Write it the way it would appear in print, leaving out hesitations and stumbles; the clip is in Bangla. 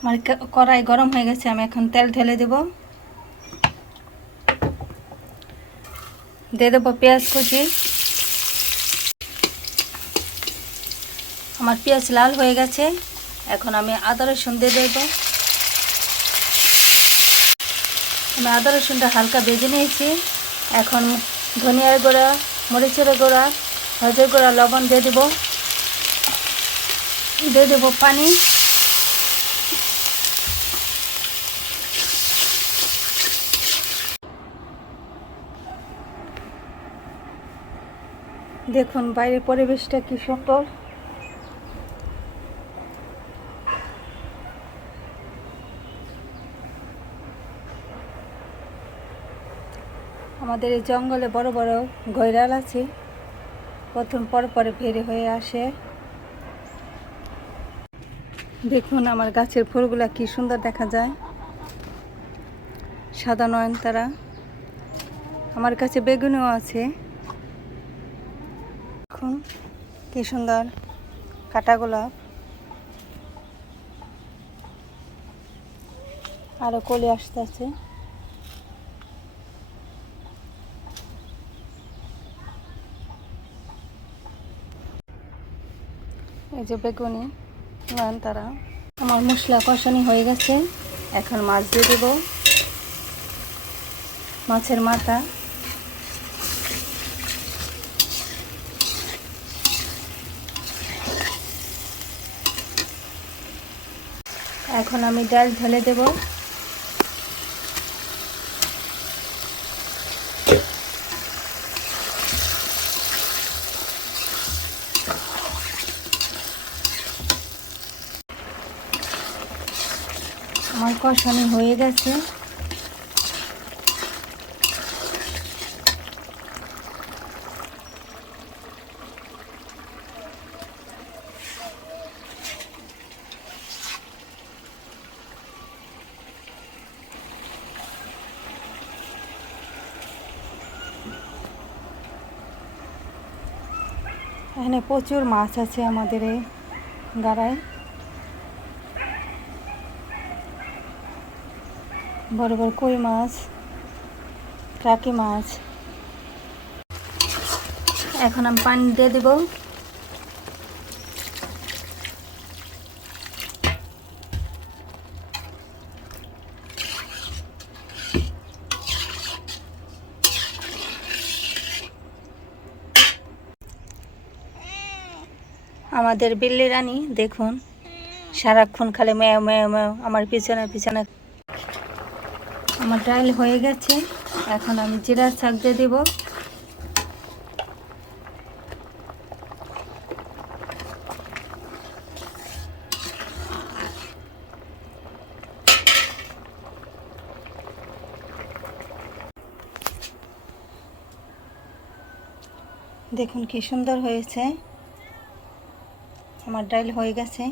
আমার কড়াই গরম হয়ে গেছে, আমি এখন তেল ঢেলে দেব। দিয়ে দেবো পেঁয়াজ কুচি। আমার পেঁয়াজ লাল হয়ে গেছে, এখন আমি আদা রসুন দিয়ে দেবো। আমি আদা রসুনটা হালকা ভেজে নিয়েছি। এখন ধনিয়ার গুঁড়া, মরিচের গুঁড়া, হলুদের গুঁড়া, লবণ দিয়ে দেবো। দিয়ে দেবো পানি। দেখুন বাইরের পরিবেশটা কি সুন্দর। আমাদের এই জঙ্গলে বড় বড় ঘয়রাল আছে, প্রথম পরে বের হয়ে আসে। দেখুন আমার গাছের ফুলগুলা কি সুন্দর দেখা যায়, সাদা নয়নতারা। আমার কাছে বেগুনও আছে। দেখুন কি সুন্দর কাটা গোলাপ, আরো কলি আসতেছে। এই যে বেগুনি, নয়নতারা। আমার মশলা কষানি হয়ে গেছে, এখন মাছ দিয়ে দেব। মাছের মাথা, এখন আমি ডাল ঢেলে দেব। আমার কষানি হয়ে গেছে। এখানে প্রচুর মাছ আছে আমাদের এই গাড়ায়, বড় বড় কই মাছ, টাকি মাছ। এখন আমি পানি দিয়ে দেব। আমাদের বিল্লি রানী দেখুন সারাক্ষণ খালি ম্যাও ম্যাও ম্যাও আমার পিছনে পিছনে। আমার ডাল হয়ে গেছে, এখন আমি জিরার শাক দিয়ে দেব। দেখুন কি সুন্দর হয়েছে, আমার ডাল হয়ে গেছে।